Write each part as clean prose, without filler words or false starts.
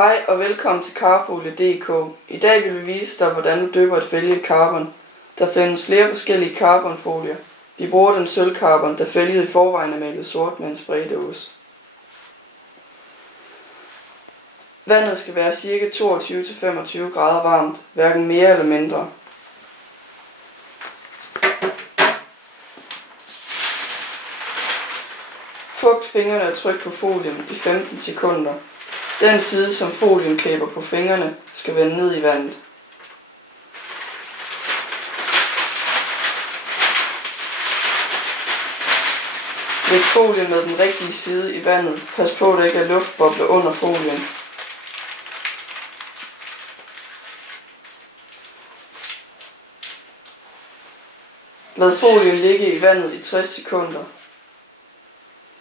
Hej og velkommen til Karfolie.dk. I dag vil vi vise dig, hvordan du døber et fælge i carbon. Der findes flere forskellige carbonfolier. Vi bruger den sølvcarbon, da fælget i forvejen er malet sort med en spraydåse. Vandet skal være ca. 22-25 grader varmt, hverken mere eller mindre. Fugt fingrene og tryk på folien i 15 sekunder. Den side, som folien klæber på fingrene, skal vende ned i vandet. Læg folien med den rigtige side i vandet. Pas på, at der ikke er luftbobler under folien. Lad folien ligge i vandet i 60 sekunder.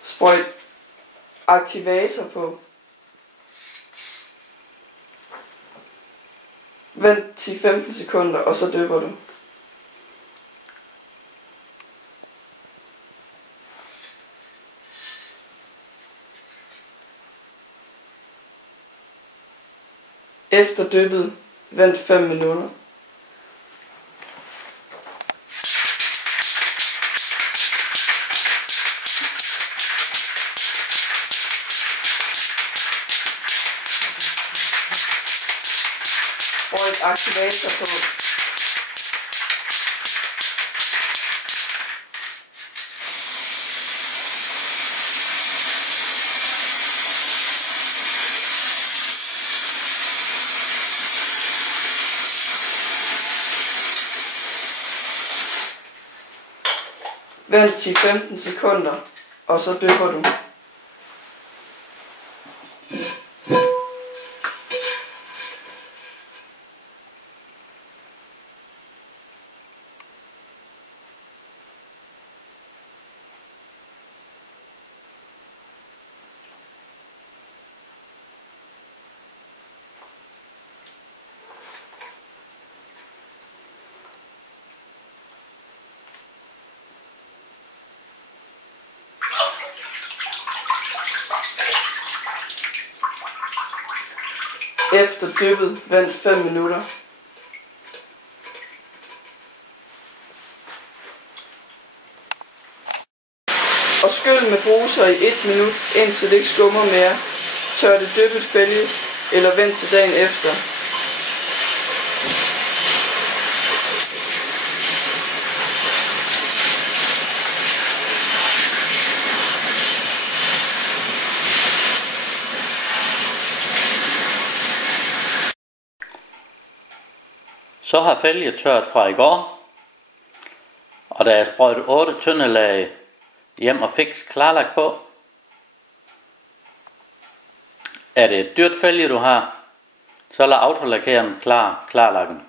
Sprøjt aktivator på. Vent 10-15 sekunder, og så dypper du. Efter dyppet, vent 5 minutter. Sprøjt aktivator på. Vent 10-15 sekunder, og så dypper du. Efter dyppet, vent 5 minutter. Og skyl med bruser i 1 minut, indtil det ikke skummer mere. Tør det dyppet fælge, eller vent til dagen efter. Så har fælget tørt fra i går, og der er sprøjtet 8 tynde lag hjem og fix klarlagt på. Er det et dyrt fælge du har, så lad autolakeren klarlakken.